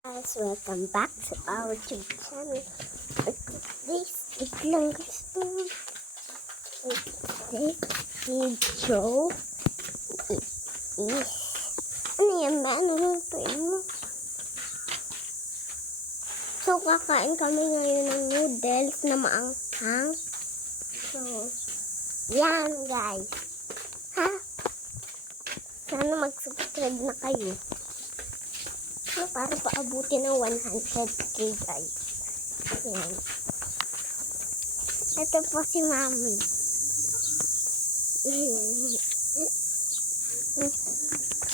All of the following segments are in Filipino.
Guys, welcome back to our YouTube channel. This itlog gusto. This video is ano yan ba? Ano lutuin mo? So, kakain kami ngayon ng noodles na maanghang. So, yan guys. Ha? Sana mag-subscribe na kayo. Para paabutin ng 100k guys. Ayan. Ito po si Mami.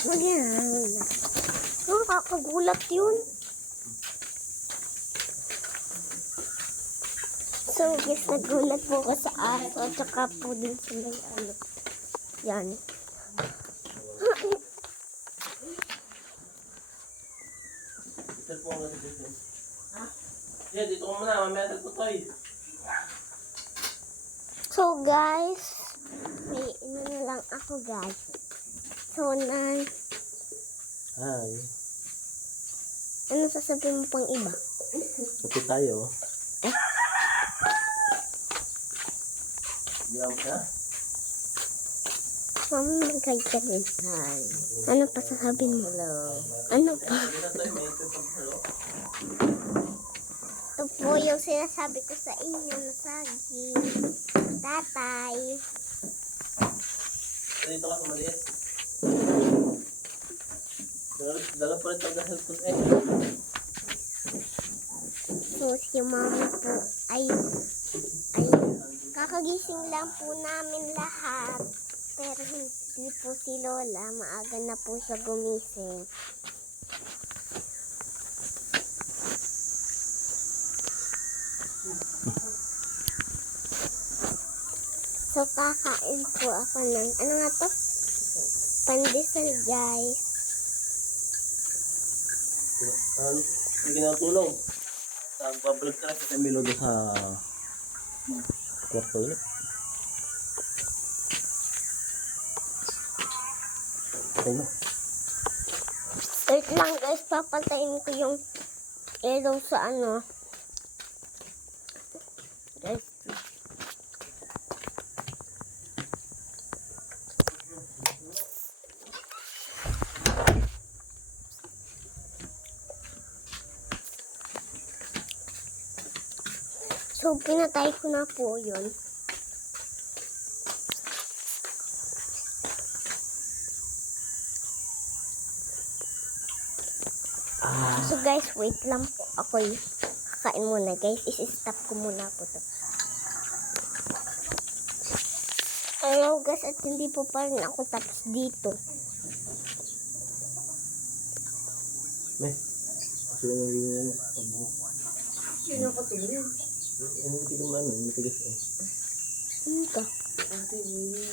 Ayan. Nakakagulat yun. So guys, nagulat po ko sa aso at saka po din sa may ano. Yan. Yeah, dito ko muna. Mamaya tagputoy. So guys, may ino na lang ako guys. So Hi. ano sasabihin mo pang iba? Kapit tayo. Diyan ka? Mami, mag-guide ka din. Hi. Ano pa sasabihin mo? Hello. Ano pa? Dito tayo. May ito pag hello. Ito po yung sinasabi ko sa inyo na saging. Tatay. Dito ka sa maliit. Dala pa rin talaga cellphone eh. So, si Mami po ay kakagising lang po namin lahat. Pero hindi po si Lola. Maaga na po siya gumising. So, kakain po ako ng, ano nga to? Pandesal, guys. Hindi na tulong. Babalik ka na sa Camilo doon sa kwarto ulit. Ayun. Wait lang guys, papatayin ko yung ilaw sa ano. Guys. So, pinatay ko na po yun. So guys, wait lang po. Ako'y kakain muna guys. Is-stop ko muna po to. Hello guys, at hindi po pa rin ako tapos dito. May. Kasi yung yan. Sino ka tumingin? Yung matigas man. Yung matigas eh. Ano ka?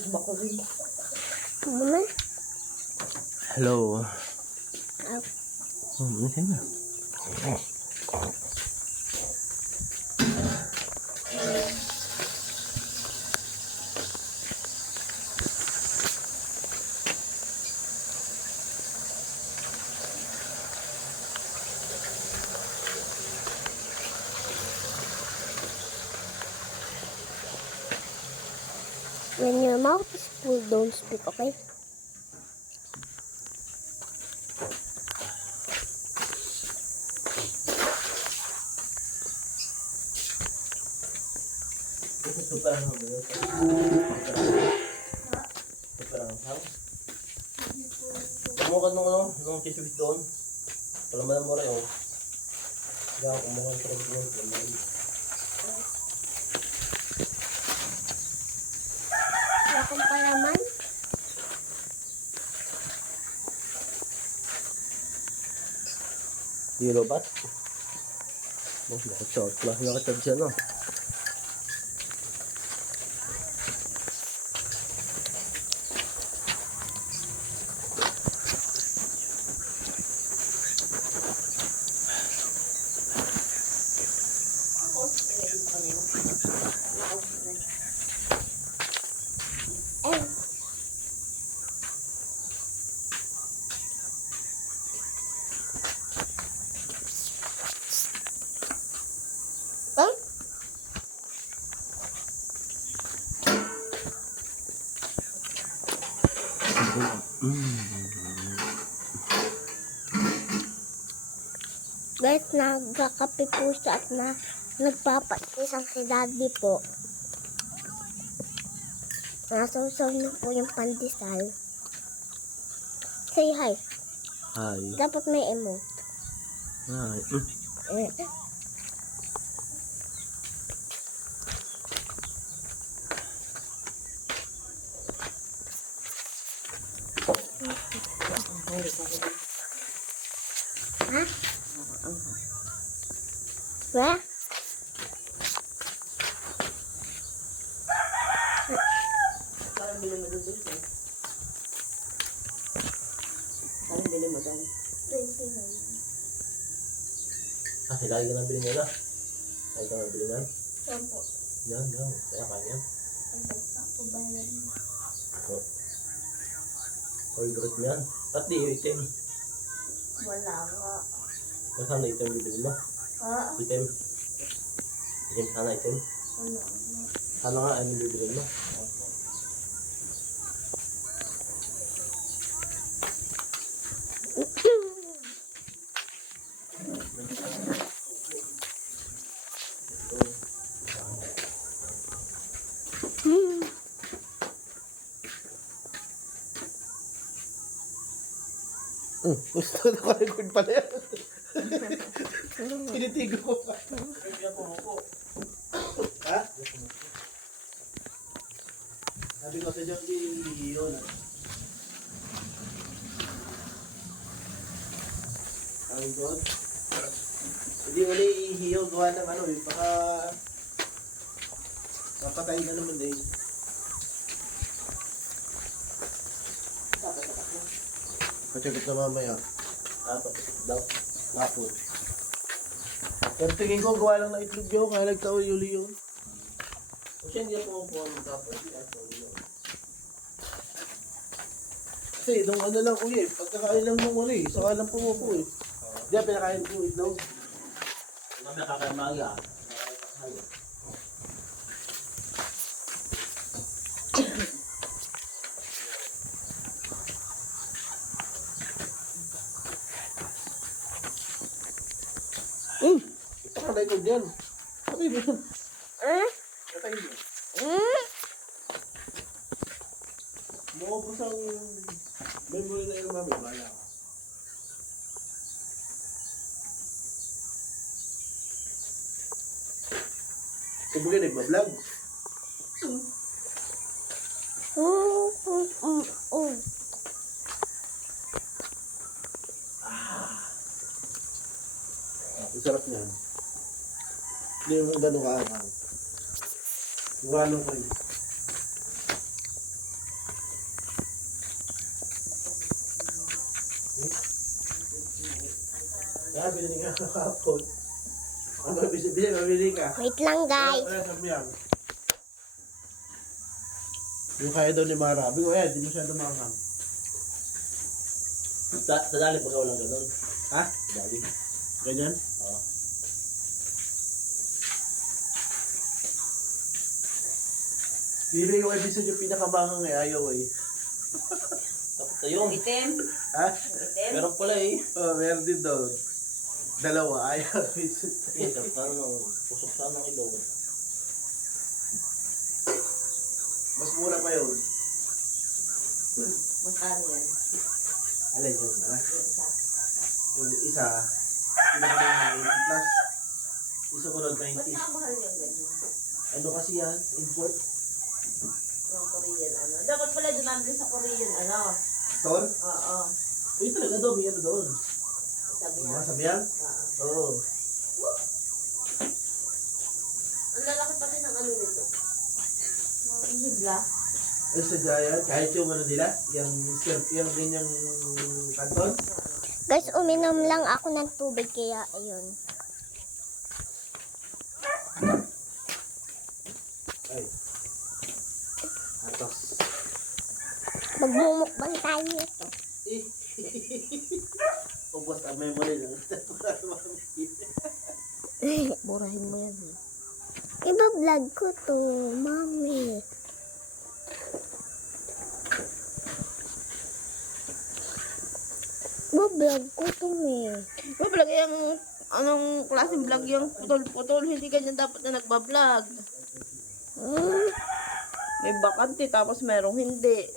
Baka rin. Muna? Hello. Oh. Ano sa'yo na? When your mouth is full, don't speak, okay? Super ang hanggang. Super ang hanggang. Kumuha ka nung kisibit doon. Palaman mo rin oh. Kaya kumuha ka rin doon. Wala akong palaman. Di lobat. Nakachot. Nakachot siya no. Guys, nagkakape po siya at nagpapatisang si Daddy po. Nasawsaw na po yung pandesal. Say hi. Hi. Dapat may emote. Hi. Eh. Ha? Wah? Parang bilhin mo doon dito. Parang bilhin mo doon. 29. Ah, lagi ka nabili niya na. Lagi ka nabili na. Saan po? Yan. Kaya kanya. Ang basta po bayan. All growth mo yan. Ba't di item? Wala nga. Saan na item bibili mo? Ha? Item. Item sana item. Wala nga. Sana nga ano bibili mo? Gusto na ka-record pala yan. Tinitigo ko pa. Ha? Sabi ko sa Jockey, yun. Ang God. Hindi uli ihiyaw gawa ng ano eh. Baka papatay na naman eh. Pacheck na mamaya. Apat daw. Lapot. Pero tingin ko gawa lang ng itlog yun. Kaya nagtao yuli yun. Kasi hindi ako mabuha ng tapos. Kasi nung ano lang kuya eh. Pagkakain lang nung ano eh. Saka lang pumupo eh. Hindi pinakain ko yung itlog. Mamaya kakain maga. Patay ko dyan. Patay mo. Patay mo. Maubos ang memory na yung mami. Bala ka. Kumbaga nagbablog. Ang sarap niyan. Hindi mo gano'ng kaangang. Iwanong ko yun. Kaya binili nga ako kahapon. Ano mabili ka? Wait lang guys. Wala sabi yan. Yung kaya daw ni Mara. Sabi ko, di masyado maanghang. Sa dali pa ka walang ganun. Ha? Dali. Ganyan? Oo. Pili yung episode yung pinakabangang eh. Ayaw eh. Tapos na yun. Itim? Ha? Itim? Meron pala eh. Oo, meron din doon. Dalawa. Ayaw episode. Pusok sana ng ilong. Mas mura pa yun. Magkano yan? Alay yun, ha? Yung isa. Yung isa, pinaka 80 plus. Isa ko lang Ba't 90. nakamahal yan ganyan? Ano kasi yan? Import? Mga Korean ano. Dapat pala dumabli sa Korean ano. Store? Oo. Eh talaga daw, may ano doon. Sabi niya. Mga sabihan? Oo. Oo. Ang lalaki pati ng ano nito. Ang hibla. Eh sa Giant, kahit yung ano nila, yung skirt, yung ganyang kanton. Guys, uminom lang ako ng tubig kaya ayun. Ay. Atos. Magmumukbang tayo nito. Ubos ang memory lang. Burahin mo yan. Iba-vlog ko to, mami. Iba-vlog ko to, me. Ba't lagi yung Anong klaseng vlog yung putol-putol? Hindi ganyan dapat na nagbablog. May bakante tapos merong hindi.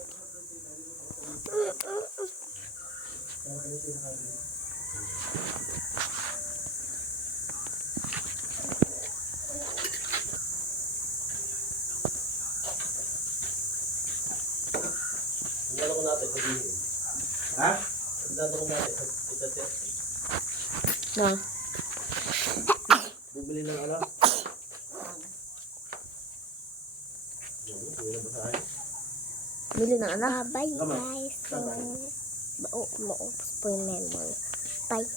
Ang ko natin, sabihin. Ha? Ang ko natin, itatest. Na. Bumili ng alam. Bili ng anak. Bye guys. So, maubos po yung memory. Bye.